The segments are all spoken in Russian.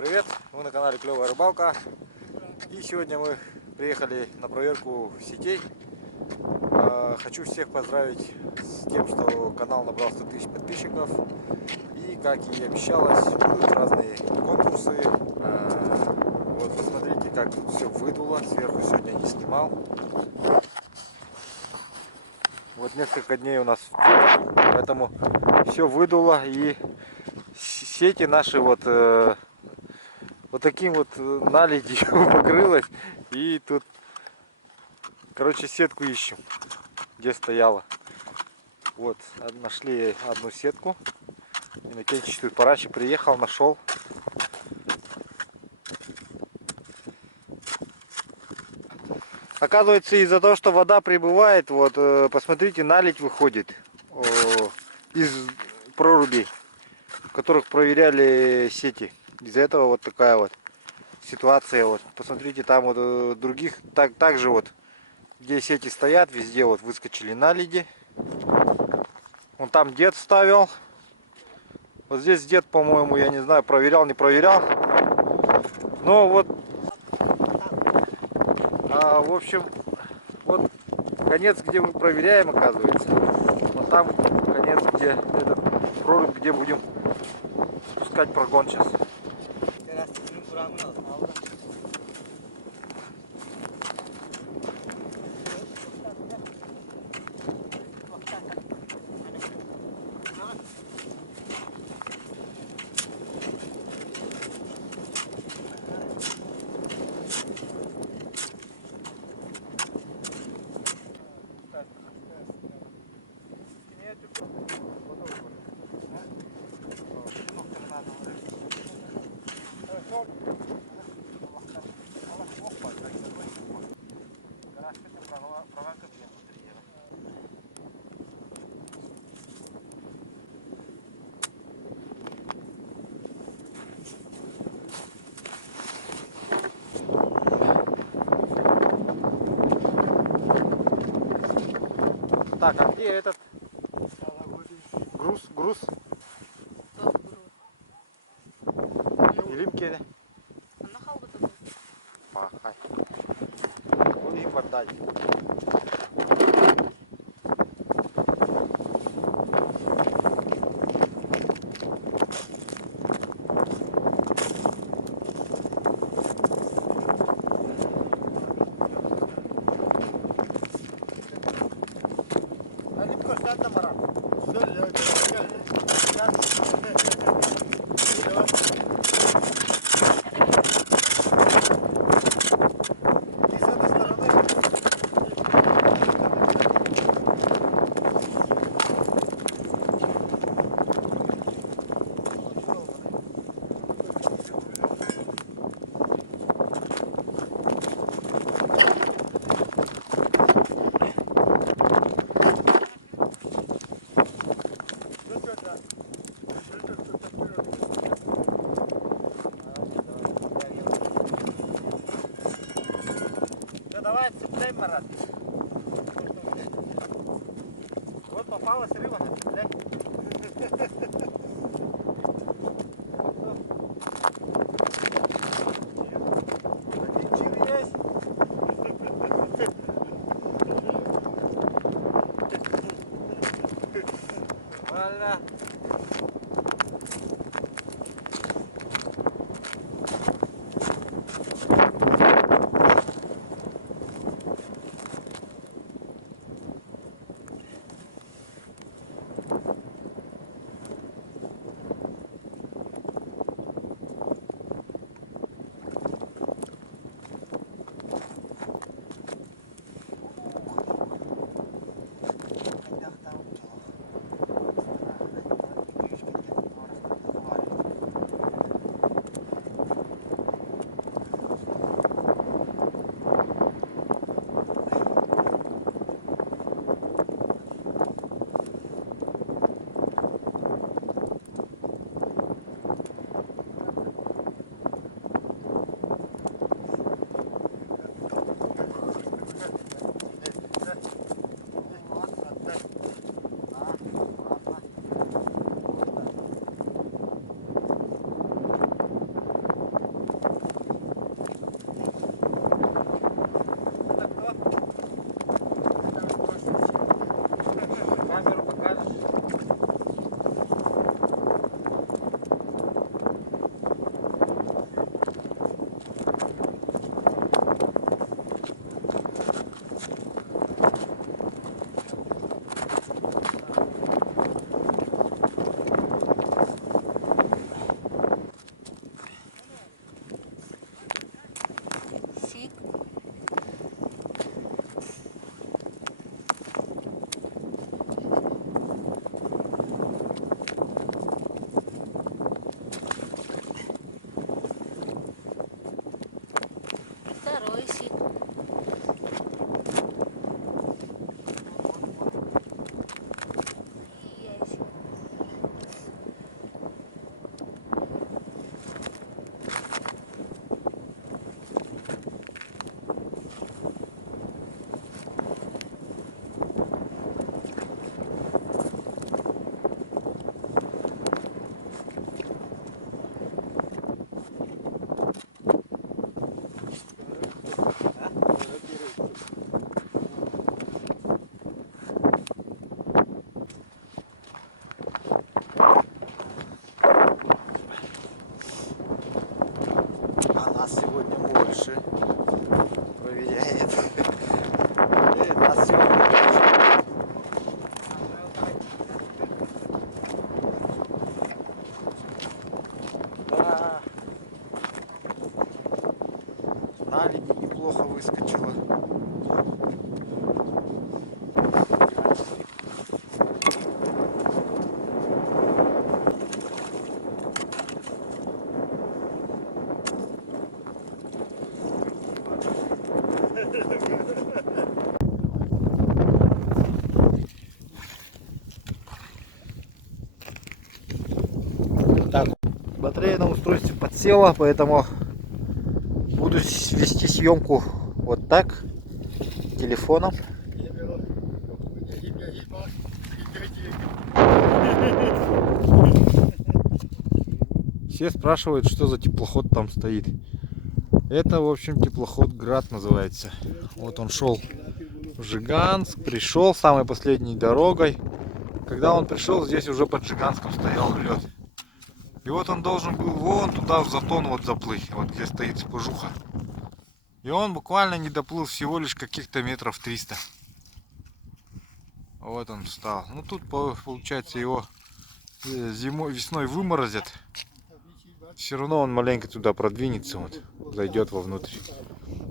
привет! Вы на канале Клевая Рыбалка. И сегодня мы приехали на проверку сетей. Хочу всех поздравить с тем, что канал набрал 100 000 подписчиков. И, как и обещалось, будут разные конкурсы. Вот посмотрите, как тут все выдуло. Сверху сегодня не снимал. Вот несколько дней у нас в день, поэтому все выдуло. И сети наши вот таким вот наледью покрылась. И тут, короче, сетку ищем, где стояла. Вот, нашли одну сетку. Иннокентич тут Парачи приехал, нашел. Оказывается, из-за того, что вода прибывает, вот, посмотрите, наледь выходит из прорубей, в которых проверяли сети. Из-за этого вот такая вот ситуация. Вот, посмотрите, там вот других, также вот, где сети стоят, везде вот выскочили наледи. Вон там дед ставил. Вот здесь дед, по-моему, я не знаю, проверял, не проверял. Но вот, в общем, вот конец, где мы проверяем, оказывается. Вот там конец, где этот прорубь, где будем спускать прогон сейчас. Так, а где этот груз? Илимки. Пахай. Будем поддать. Давай, цепляй, Марат. Вот попалась рыба, цепляй. Валя. неплохо выскочила. Так, батарея на устройстве подсела, поэтому буду вести съемку вот так, телефоном. Все спрашивают, что за теплоход там стоит. Это, в общем, теплоход Град называется. Вот он шел в Жиганск, пришел самой последней дорогой. Когда он пришел, здесь уже под Жиганском стоял лед. И вот он должен был вон туда в затон вот заплыть, вот где стоит спожуха. И он буквально не доплыл, всего лишь каких-то метров 300. Вот он встал. Ну тут получается его зимой, весной выморозят. Все равно он маленько туда продвинется, вот, зайдет вовнутрь.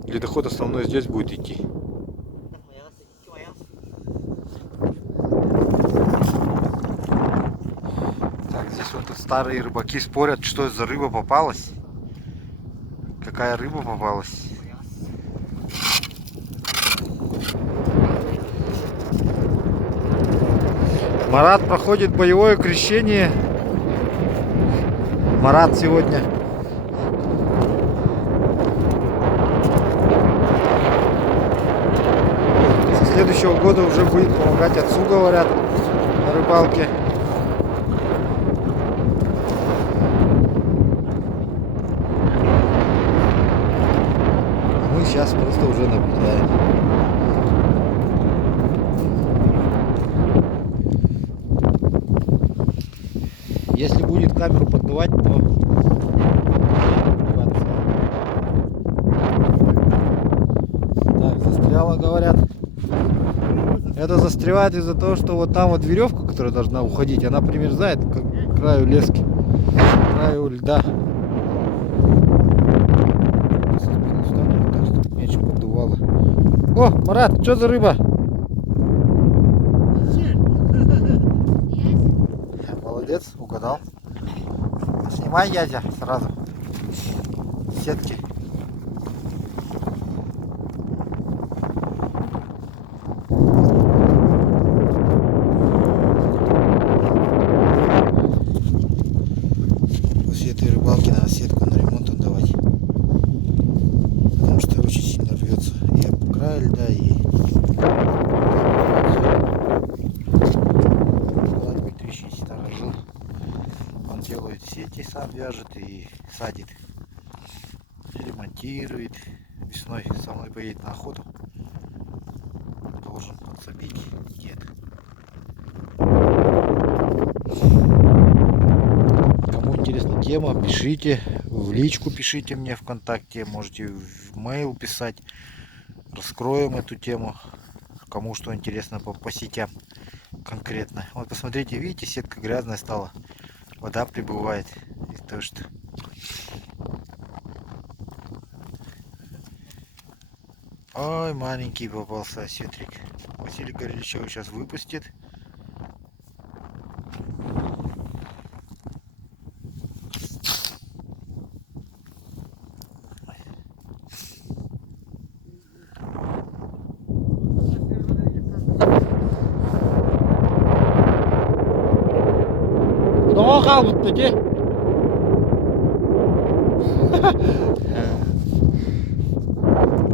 Ледоход основной здесь будет идти. Так, здесь вот тут старые рыбаки спорят, что за рыба попалась. Какая рыба попалась. Марат проходит боевое крещение. Марат сегодня. Со следующего года уже будет помогать отцу, говорят, на рыбалке. А мы сейчас просто уже наблюдаем. Если будет камеру поддувать, то так, застряло, говорят. Это застревает из-за того, что вот там вот веревка, которая должна уходить, она примерзает к краю лески, к краю льда. Так, чтобы меньше поддувало. О, Марат, что за рыба? Молодец, угадал. Снимай, дядя, сразу. Сетки. После этой рыбалки надо сетку на ремонт отдавать. Потому что очень сильно рвется. И об край льда, и... Он делает сети, сам вяжет и садит. И ремонтирует. Весной со мной поедет на охоту. Должен подсобить дед. Кому интересна тема, пишите. В личку пишите мне ВКонтакте. Можете в mail писать. Раскроем эту тему. Кому что интересно по сетям конкретно. Вот посмотрите, видите, сетка грязная стала. Вода прибывает. И то, что... Ой, маленький попался осетрик. Василий Горелич его сейчас выпустит.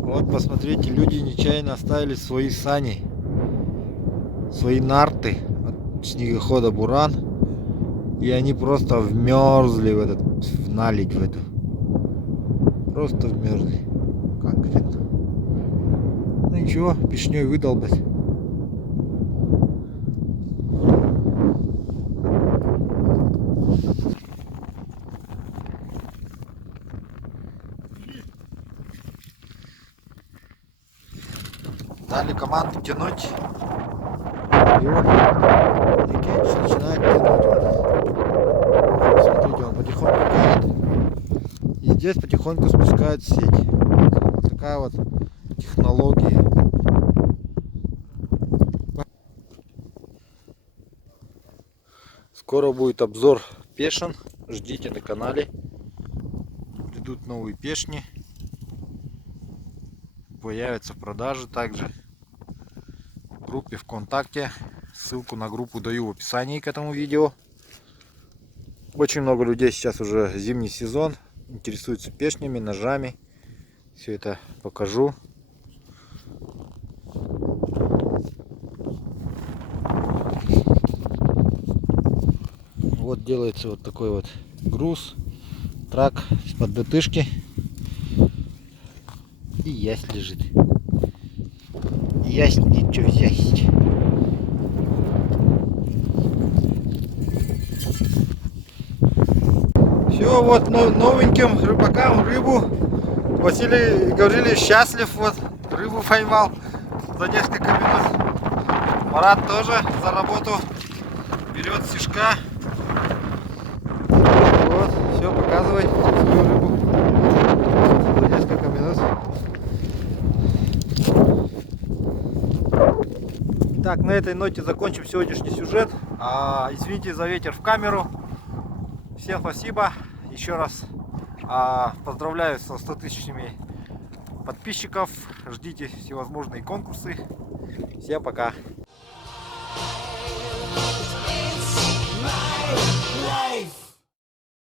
Вот посмотрите, люди нечаянно оставили свои сани, свои нарты от снегохода Буран, и они просто вмерзли в наледь в эту. Просто вмерзли конкретно. Ну ничего, пешней выдолбать. Дали команду тянуть. И вот Никитич начинает тянуть. Вот. Смотрите, он потихоньку тянет. И здесь потихоньку спускает сеть. Вот такая такая вот технология. Скоро будет обзор пешин. Ждите на канале. Идут новые пешни. Появятся в продаже также в группе ВКонтакте. Ссылку на группу даю в описании к этому видео. Очень много людей сейчас уже зимний сезон. Интересуются пешнями, ножами. Все это покажу. Вот делается вот такой вот груз. Трак из-под ДТшки. И ясь лежит. Ясь ничего взять. Все, вот новеньким рыбакам рыбу. Василий Гаврилович счастлив, вот рыбу поймал за несколько минут. Марат тоже за работу берет сишка. Вот, все, показывай свою рыбу за несколько минут. Так, на этой ноте закончим сегодняшний сюжет. Извините за ветер в камеру. Всем спасибо. Еще раз поздравляю со 100 тысячами подписчиков. Ждите всевозможные конкурсы. Всем пока.